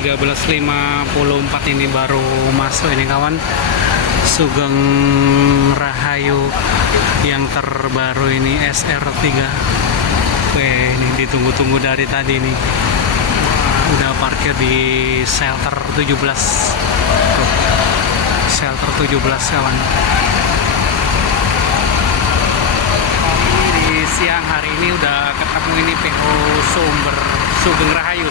13.54 ini baru masuk ini kawan. Sugeng Rahayu yang terbaru ini SR3. Weh, ini ditunggu-tunggu dari tadi nih. Udah parkir di shelter 17. Tuh, shelter 17 kawan. Di siang hari ini udah ketemu ini PO Sugeng Rahayu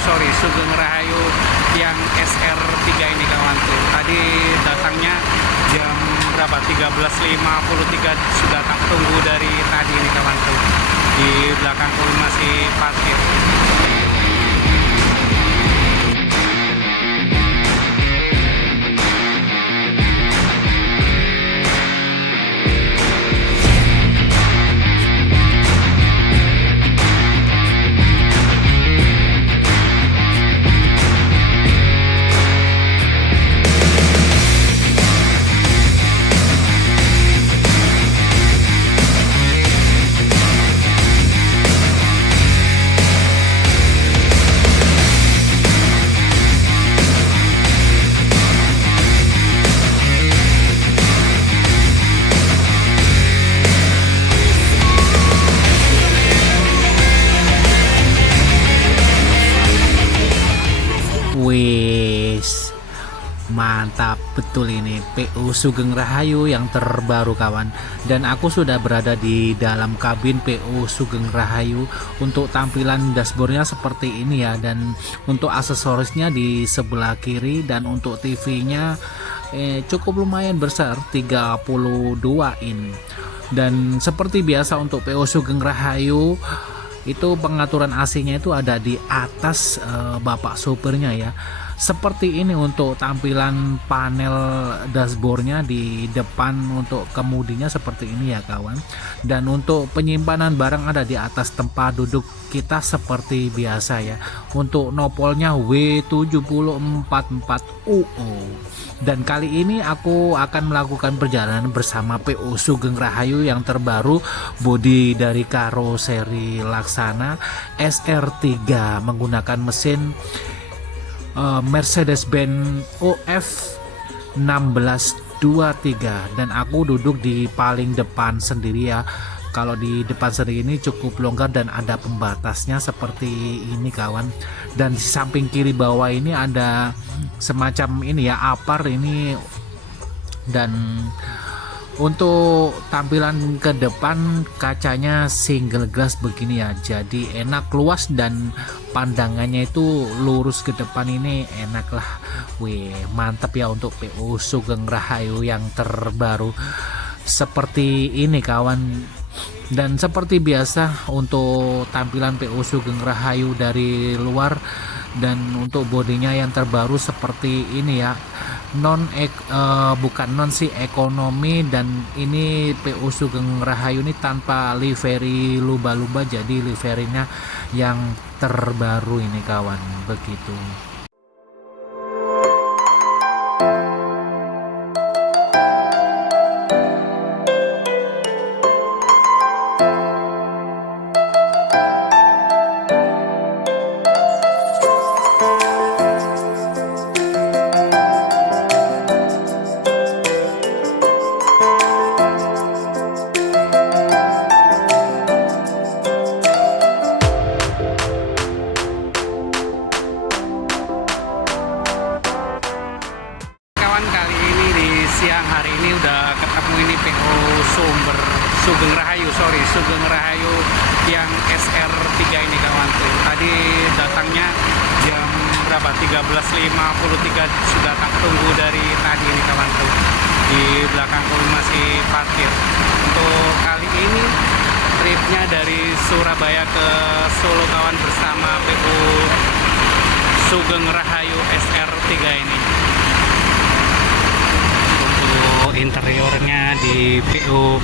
yang SR3 ini kawan tuh. Tadi datangnya jam berapa? 13.53 sudah tak tunggu dari tadi ini kawan tuh. Di belakangku masih parkir. Wis, mantap betul ini PO Sugeng Rahayu yang terbaru kawan. Dan aku sudah berada di dalam kabin PO Sugeng Rahayu. Untuk tampilan dashboardnya seperti ini ya, dan untuk aksesorisnya di sebelah kiri, dan untuk TV-nya cukup lumayan besar, 32 in. Dan seperti biasa untuk PO Sugeng Rahayu itu pengaturan AC-nya itu ada di atas bapak sopirnya ya. Seperti ini untuk tampilan panel dashboardnya di depan. Untuk kemudinya seperti ini ya kawan. Dan untuk penyimpanan barang ada di atas tempat duduk kita seperti biasa ya. Untuk nopolnya W7044UO. Dan kali ini aku akan melakukan perjalanan bersama PO Sugeng Rahayu yang terbaru. Bodi dari karoseri Laksana SR3 menggunakan mesin Mercedes-Benz OF 1623, dan aku duduk di paling depan sendiri ya. Kalau di depan sendiri ini cukup longgar dan ada pembatasnya seperti ini kawan. Dan di samping kiri bawah ini ada semacam ini ya, apar ini. Dan untuk tampilan ke depan kacanya single glass begini ya, jadi enak, luas, dan pandangannya itu lurus ke depan, ini enak lah. Wih, mantap ya untuk PO Sugeng Rahayu yang terbaru seperti ini kawan. Dan seperti biasa untuk tampilan PO Sugeng Rahayu dari luar, dan untuk bodinya yang terbaru seperti ini ya, bukan non sih, ekonomi. Dan ini PO Sugeng Rahayu ini tanpa livery lumba-lumba, jadi liverinya yang terbaru ini kawan, begitu. Kali ini di siang hari ini udah ketemu ini PO Sugeng Rahayu yang SR3 ini kawan tuh. Tadi datangnya jam berapa? 13.53 sudah tak tunggu dari tadi ini kawan tuh. Di belakangku masih parkir. Untuk kali ini tripnya dari Surabaya ke Solo kawan, bersama PO Sugeng Rahayu SR3 ini. Interiornya di PO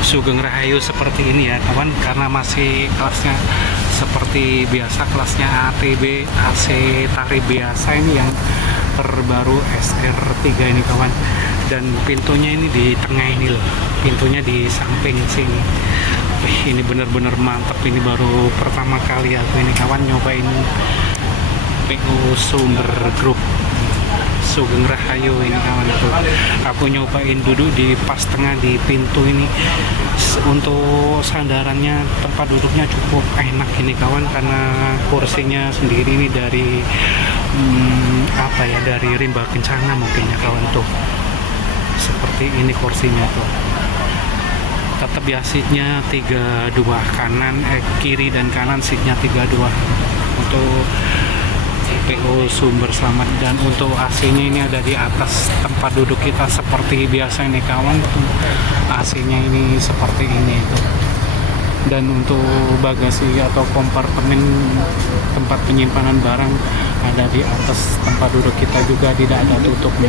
Sugeng Rahayu seperti ini ya kawan, karena masih kelasnya seperti biasa, kelasnya ATB AC tarif biasa ini yang terbaru SR3 ini kawan. Dan pintunya ini di tengah ini loh, pintunya di samping sini. Ini bener-bener mantap, ini baru pertama kali aku ini kawan nyobain PO Sumber Group Sugeng Rahayu ini kawan tuh. Aku nyobain duduk di pas tengah di pintu ini. Untuk sandarannya, tempat duduknya cukup enak ini kawan, karena kursinya sendiri ini dari dari rimba kencana mungkin ya kawan tuh. Seperti ini kursinya tuh. Tetap ya seatnya 32 kanan, kiri dan kanan seatnya 32 untuk PO Sumber Selamat. Dan untuk AC-nya ini ada di atas tempat duduk kita seperti biasa ini kawan. AC-nya ini seperti ini itu. Dan untuk bagasi atau kompartemen tempat penyimpanan barang ada di atas tempat duduk kita juga, tidak ada tutupnya.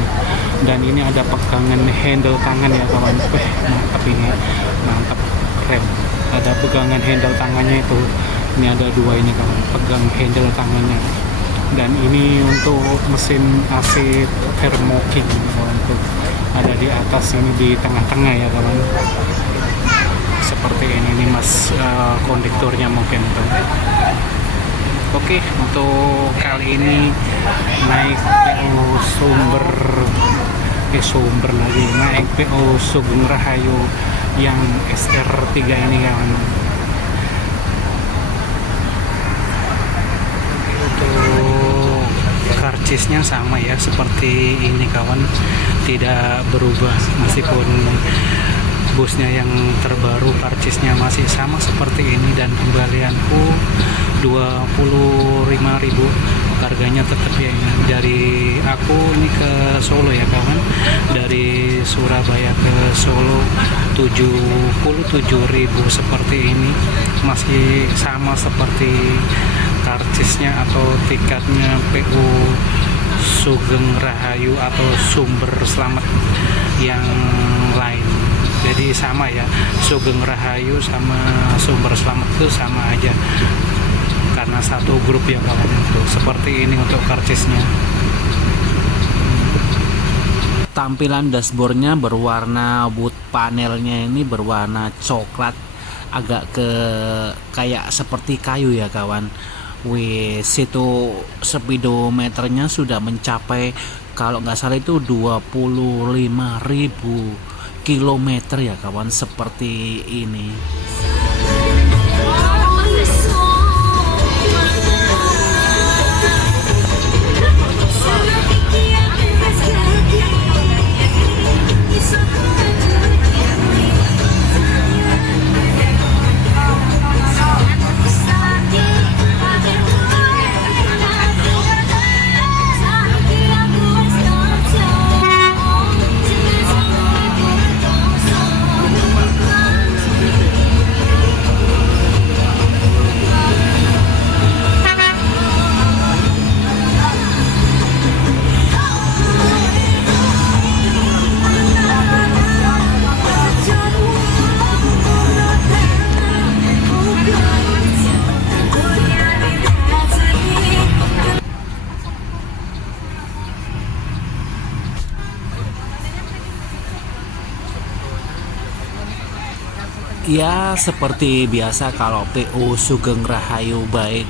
Dan ini ada pegangan handle tangan ya kawan. Mantap ini, mantap, keren. Ada pegangan handle tangannya itu. Ini ada dua ini kawan, pegang handle tangannya. Dan ini untuk mesin AC thermoking kawan tuh, ada di atas ini di tengah-tengah ya kawan. Seperti ini mas kondektornya mungkin tuh. Oke, untuk kali ini naik PO Sumber lagi, naik PO Sugeng Rahayu yang SR3 ini kawan. Untuk karcisnya sama ya seperti ini kawan, tidak berubah meskipun busnya yang terbaru, karcisnya masih sama seperti ini. Dan kembalianku 25.000, harganya tetap ya ini. Dari aku ini ke Solo ya kawan, dari Surabaya ke Solo 77.000 seperti ini, masih sama seperti karcisnya atau tiketnya PO Sugeng Rahayu atau Sumber Selamat yang lain. Jadi sama ya, Sugeng Rahayu sama Sumber Selamat itu sama aja, karena satu grup ya kawan. Itu seperti ini untuk karcisnya. Tampilan dashboardnya berwarna wood, panelnya ini berwarna coklat, agak kayak seperti kayu ya kawan. Situ speedometernya sudah mencapai, kalau nggak salah itu 25.000 kilometer ya kawan, seperti ini. Ya seperti biasa, kalau PO Sugeng Rahayu baik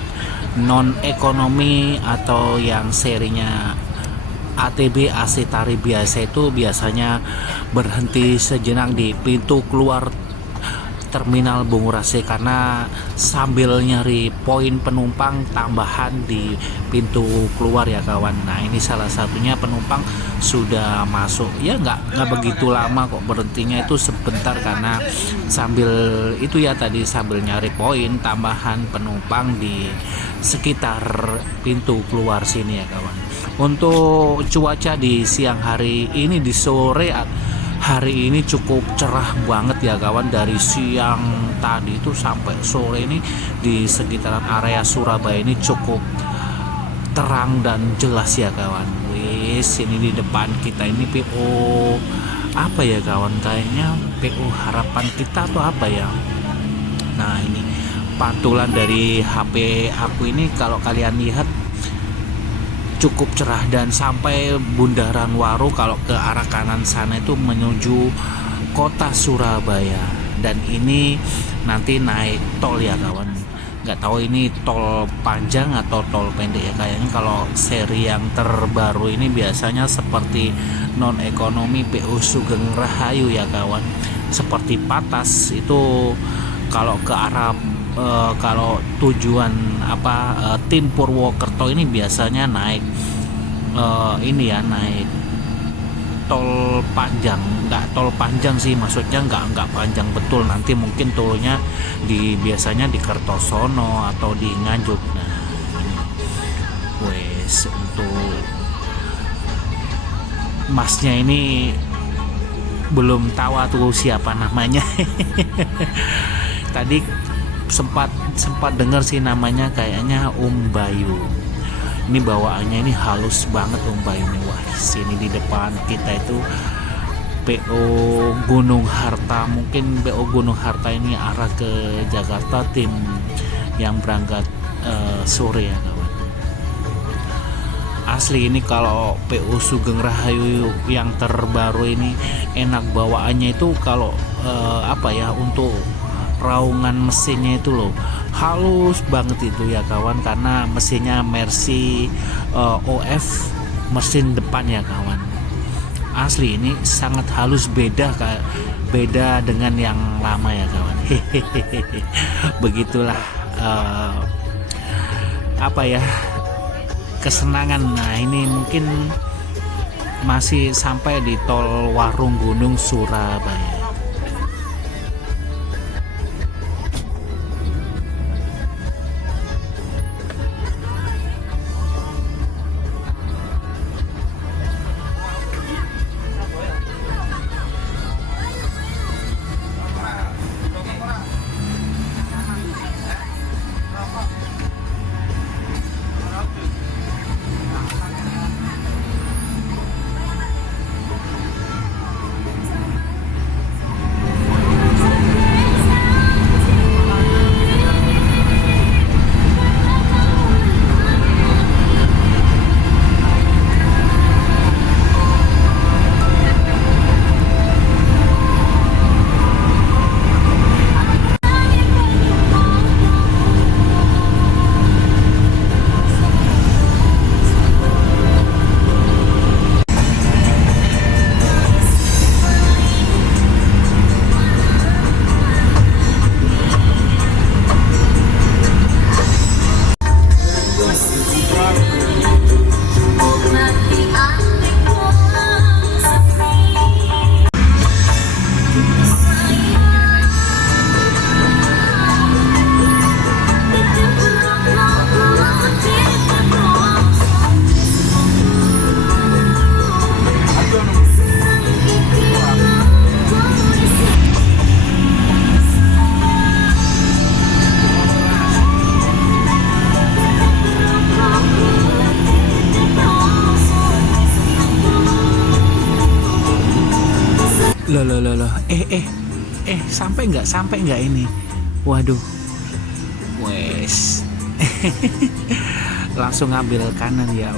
non ekonomi atau yang serinya ATB AC tarif biasa itu biasanya berhenti sejenak di pintu keluar Terminal Bungurasi, karena sambil nyari poin penumpang tambahan di pintu keluar ya kawan. Nah ini salah satunya, penumpang sudah masuk ya, nggak begitu lama kok, berhentinya itu sebentar, karena sambil itu ya tadi, sambil nyari poin tambahan penumpang di sekitar pintu keluar sini ya kawan. Untuk cuaca di siang hari ini, di sore hari ini cukup cerah banget ya kawan. Dari siang tadi itu sampai sore ini di sekitaran area Surabaya ini cukup terang dan jelas ya kawan. Ini di depan kita ini PO apa ya kawan, kayaknya PO Harapan Kita atau apa ya. Nah ini pantulan dari HP aku ini, kalau kalian lihat cukup cerah, dan sampai Bundaran Waru kalau ke arah kanan sana itu menuju kota Surabaya. Dan ini nanti naik tol ya kawan, nggak tahu ini tol panjang atau tol pendek ya. Kayaknya kalau seri yang terbaru ini biasanya seperti non ekonomi PU Sugeng Rahayu ya kawan, seperti Patas itu kalau ke arah kalau tujuan tim Purwokerto ini biasanya naik ini ya, naik tol panjang. Nggak tol panjang sih, maksudnya nggak panjang betul, nanti mungkin tolnya biasanya di Kertosono atau di Nganjuk. Nah ini wes, untuk masnya ini belum tahu tuh siapa namanya. Tadi sempat dengar sih namanya, kayaknya Om Bayu. Ini bawaannya ini halus banget Om Bayu nih. Wah, sini di depan kita itu PO Gunung Harta. Mungkin PO Gunung Harta ini arah ke Jakarta, tim yang berangkat sore ya kawan. Asli ini kalau PO Sugeng Rahayu yang terbaru ini enak bawaannya itu. Kalau untuk raungan mesinnya itu loh halus banget itu ya kawan, karena mesinnya Mercy OF mesin depan ya kawan. Asli ini sangat halus, beda dengan yang lama ya kawan. Begitulah kesenangan. Nah ini mungkin masih sampai di tol Warung Gunung Surabaya. Loh. Sampai nggak ini? Waduh, wes. Langsung ngambil kanan ya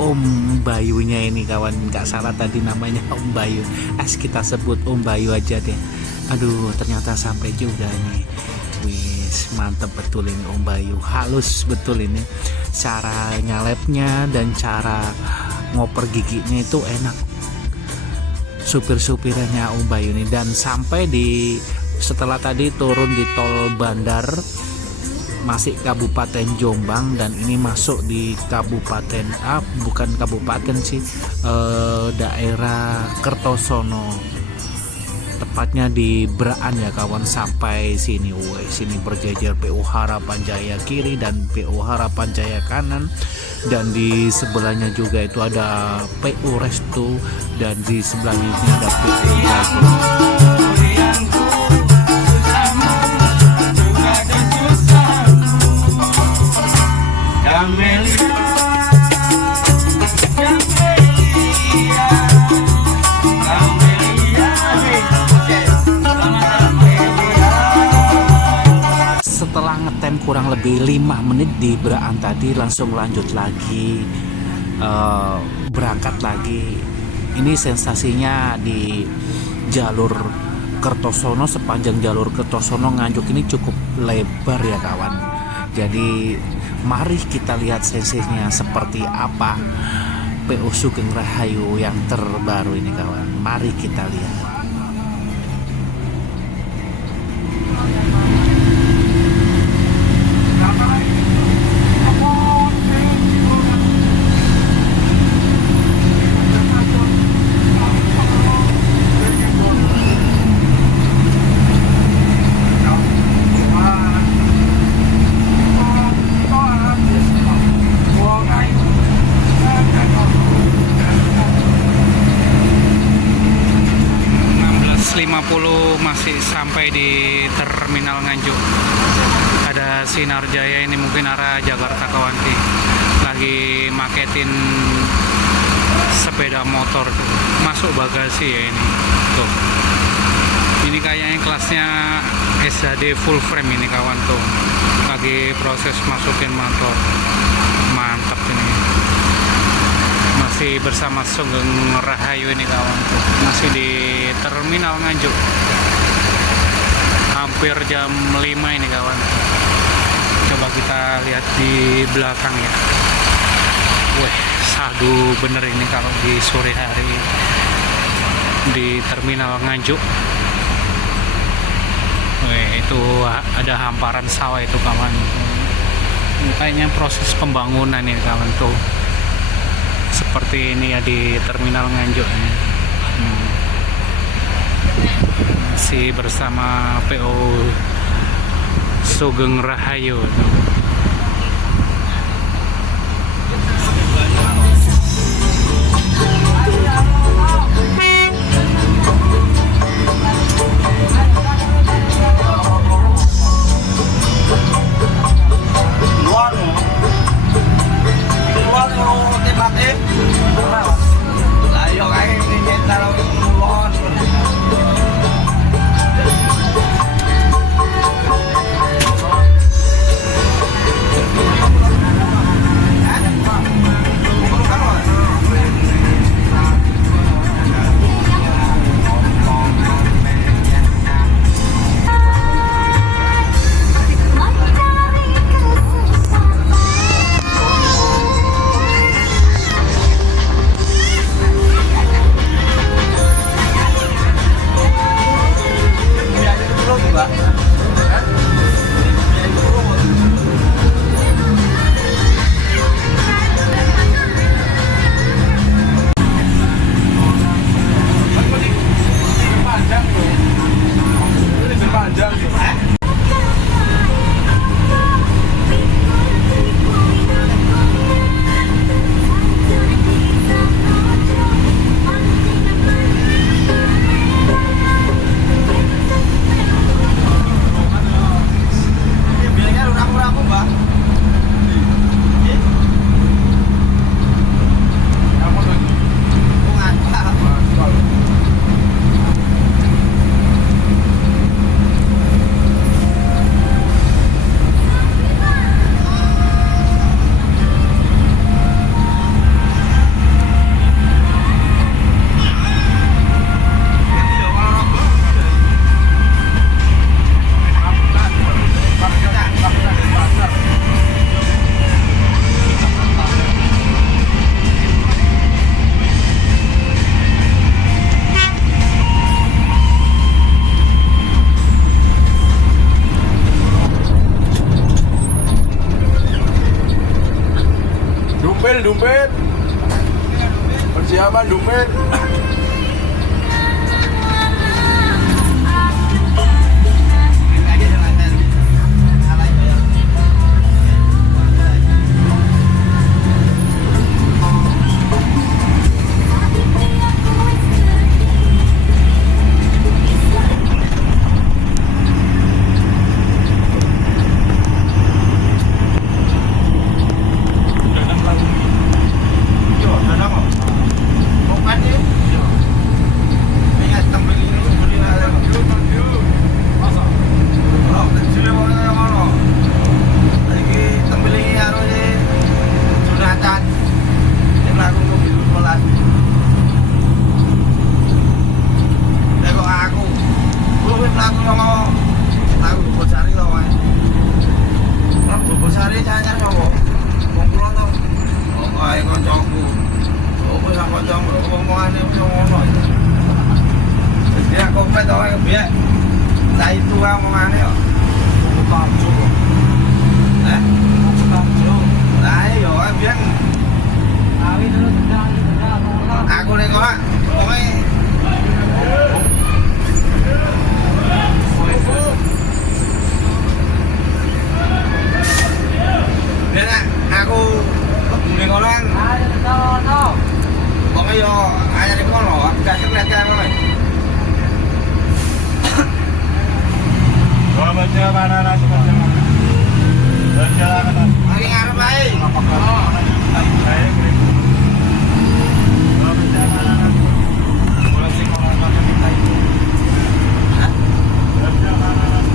Om Bayunya ini kawan, nggak salah tadi namanya Om Bayu. Kita sebut Om Bayu aja deh. Aduh, ternyata sampai juga nih. Wes, mantep betul ini Om Bayu, halus betul ini. Cara nyalepnya dan cara ngoper giginya itu enak. Supir-supirnya Om Bayu ini. Dan sampai setelah tadi turun di tol Bandar, masih Kabupaten Jombang, dan ini masuk di kabupaten bukan kabupaten sih, daerah Kertosono, tepatnya di Braan ya kawan. Sampai sini sini berjejer PU Harapan Jaya kiri dan PU Harapan Jaya kanan, dan di sebelahnya juga itu ada PU Restu, dan di sebelahnya ini ada PU Jago. Setelah ngetem kurang lebih 5 menit di Braan tadi, langsung lanjut lagi, berangkat lagi. Ini sensasinya di jalur Kertosono, sepanjang jalur Kertosono Nganjuk ini cukup lebar ya kawan. Jadi mari kita lihat sensasinya seperti apa PO Sugeng Rahayu yang terbaru ini kawan. Mari kita lihat. Masih sampai di Terminal Nganjuk. Ada Sinar Jaya, ini mungkin arah Jakarta Kawanti, lagi maketin sepeda motor tuh. Masuk bagasi ya ini tuh. Ini kayaknya kelasnya SHD full frame ini kawan tuh, lagi proses masukin motor. Mantap ini, masih bersama Sugeng Rahayu ini kawan tuh, masih di Terminal Nganjuk. Hampir jam 5 ini kawan. Coba kita lihat di belakang ya. Wah, sadu bener ini kalau di sore hari di Terminal Nganjuk. Wah, itu ada hamparan sawah itu kawan. Kayaknya proses pembangunan ini kawan tuh. Seperti ini ya di Terminal Nganjuk ini. Masih bersama PO Sugeng Rahayu. Dumpet, persiapan dumpet. ngono kan. Pokoke yo anyar iku ngono, gak kelihatan kayak ngono. Baca mana nasi baca mana. Baca mana. Mari ngarep ae. Saya kirim. Baca mana nasi. Mulai sing orang makan kita itu. Baca mana nasi.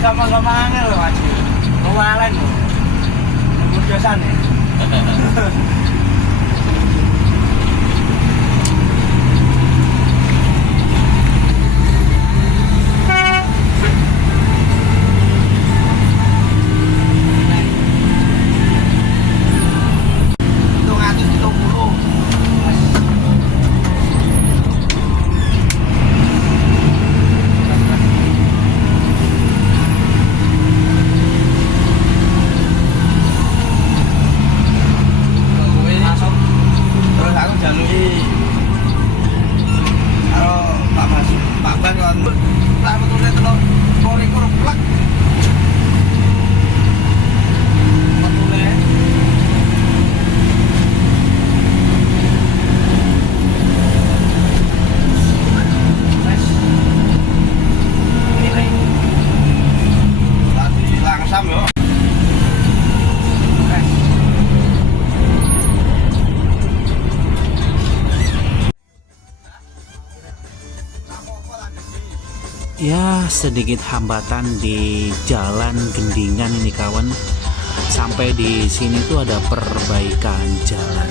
Gampang-gampang angel Mas. Lumayan lho. Mudasan ya. ya sedikit hambatan di jalan Gendingan ini kawan. Sampai di sini tuh ada perbaikan jalan,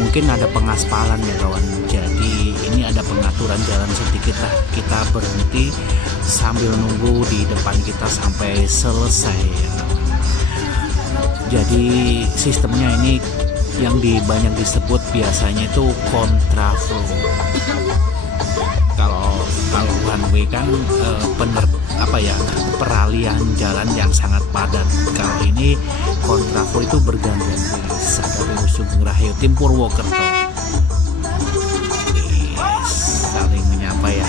mungkin ada pengaspalan ya kawan. Jadi ini ada pengaturan jalan sedikit lah. Kita berhenti sambil nunggu di depan kita sampai selesai ya kawan. Jadi sistemnya ini yang banyak disebut biasanya itu kontraflow. Kalau one way kan peralihan jalan yang sangat padat. Kalau ini kontraflow itu bergantian dari Sugeng Rahayu tim Purwokerto. Saling menyapa ya.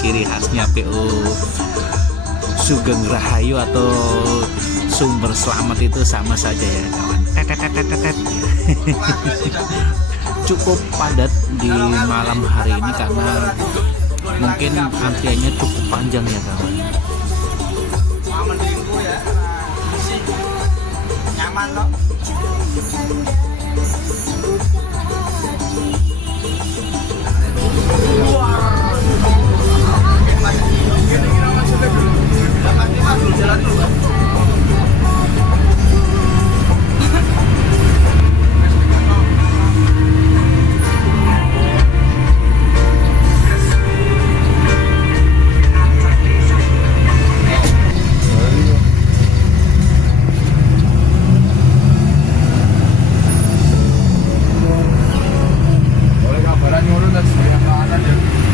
Ciri khasnya PU Sugeng Rahayu atau sumber selamat itu sama saja ya kawan. Cukup padat di malam hari ini karena mungkin antriannya cukup panjang ya kawan. Nyaman loh.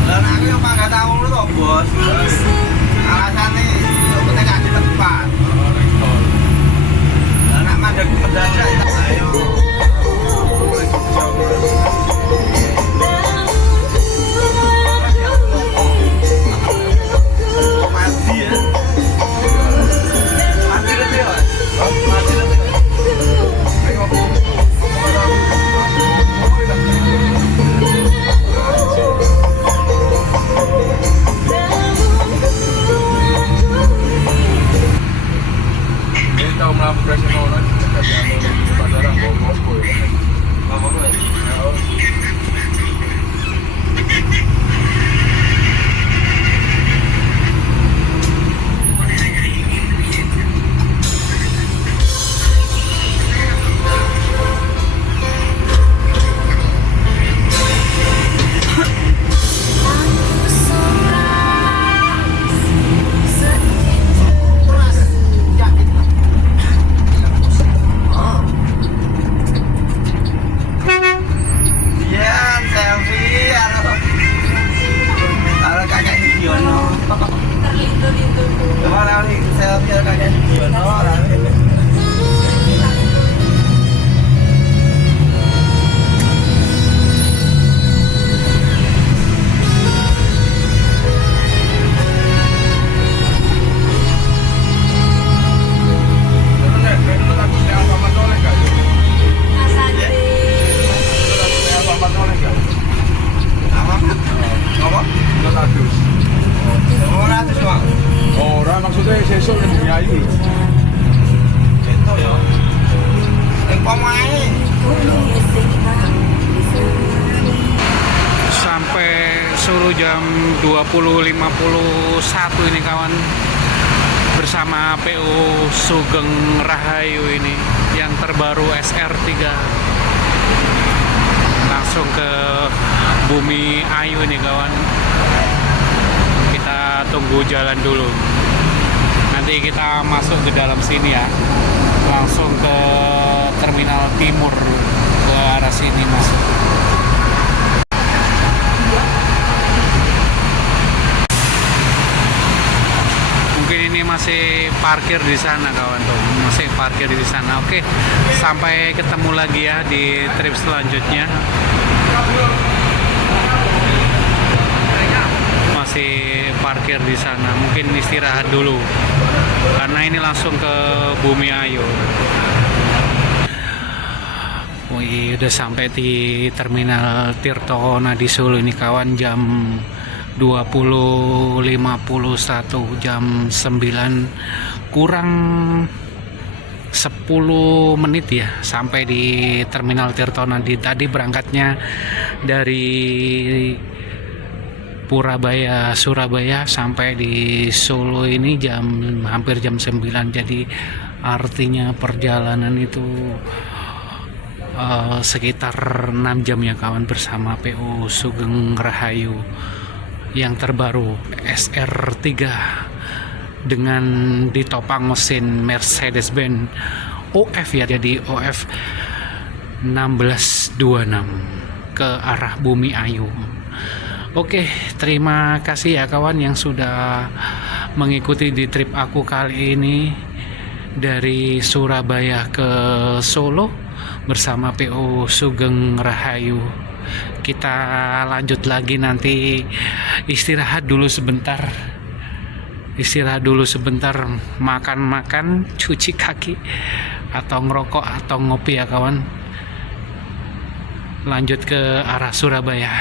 Dan aku yang nggak tahu lu toh bos. Alasannya sebetulnya nggak di tempat. Dan nak mandek mendadak itu. Ayo. Mati ya. Mati lebih ya. Mati lebih. Tahu melakukan pressure orang bandara Bogor. Orang maksudnya sesuk yang Bumiayu. Itu ya. Yang pemain. Sampai suruh jam 20.51 ini kawan, bersama PU Sugeng Rahayu ini yang terbaru SR3. Langsung ke Bumi Ayu ini kawan. Kita tunggu jalan dulu. Nanti kita masuk ke dalam sini ya. Langsung ke Terminal Timur, ke arah sini masuk. Mungkin ini masih parkir di sana kawan tuh, masih parkir di sana. Oke, sampai ketemu lagi ya di trip selanjutnya. Masih parkir di sana, mungkin istirahat dulu karena ini langsung ke Bumi Ayu. Wih, udah sampai di Terminal Tirtonadi Solo ini kawan, jam 20.51, jam 9 kurang 10 menit ya sampai di Terminal Tirtonadi. Tadi berangkatnya dari Purabaya Surabaya sampai di Solo ini hampir jam 9. Jadi artinya perjalanan itu sekitar 6 jam ya kawan, bersama PO Sugeng Rahayu yang terbaru SR3 dengan ditopang mesin Mercedes-Benz OF ya, jadi OF 1626 ke arah Bumi Ayu. Oke, terima kasih ya kawan yang sudah mengikuti di trip aku kali ini dari Surabaya ke Solo bersama PO Sugeng Rahayu. Kita lanjut lagi nanti, istirahat dulu sebentar, makan-makan, cuci kaki atau ngerokok atau ngopi ya kawan, lanjut ke arah Surabaya.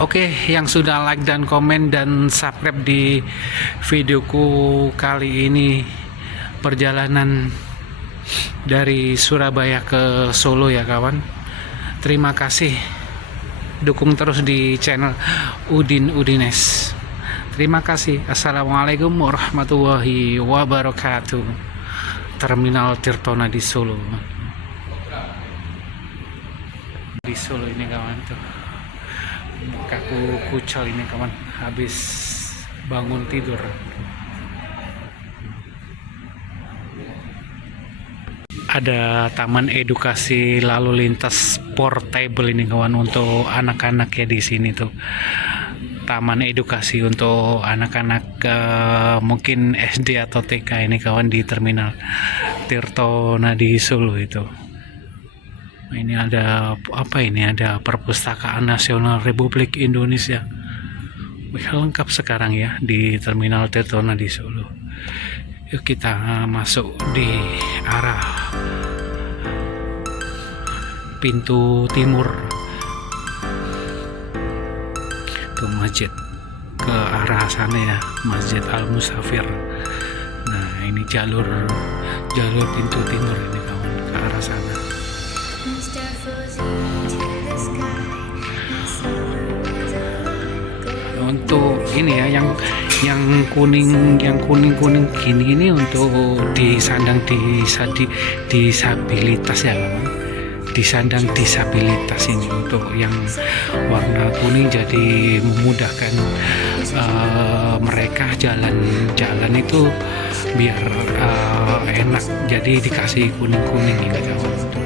Oke, yang sudah like dan komen dan subscribe di videoku kali ini perjalanan dari Surabaya ke Solo ya kawan, terima kasih, dukung terus di channel Udin Udines. Terima kasih. Assalamualaikum warahmatullahi wabarakatuh. Terminal Tirtona di Solo. Di Solo ini kawan tuh. Mukaku kucel ini kawan, habis bangun tidur. Ada taman edukasi lalu lintas portable ini kawan untuk anak-anak ya di sini tuh. Taman edukasi untuk anak-anak mungkin SD atau TK ini kawan di Terminal Tirtona di Solo itu. Ini ada apa ini? Ada Perpustakaan Nasional Republik Indonesia. Wih, lengkap sekarang ya di Terminal Tirtona di Solo. Yuk kita masuk di arah pintu timur. Ke masjid, ke arah sana ya, Masjid Al Musafir. Nah, ini jalur pintu timur ini kawan, ke arah sana. Untuk ini ya, yang kuning gini ini untuk disandang disabilitas ya kawan. Disandang disabilitas ini untuk yang warna kuning, jadi memudahkan mereka jalan itu biar enak, jadi dikasih kuning ini kawan.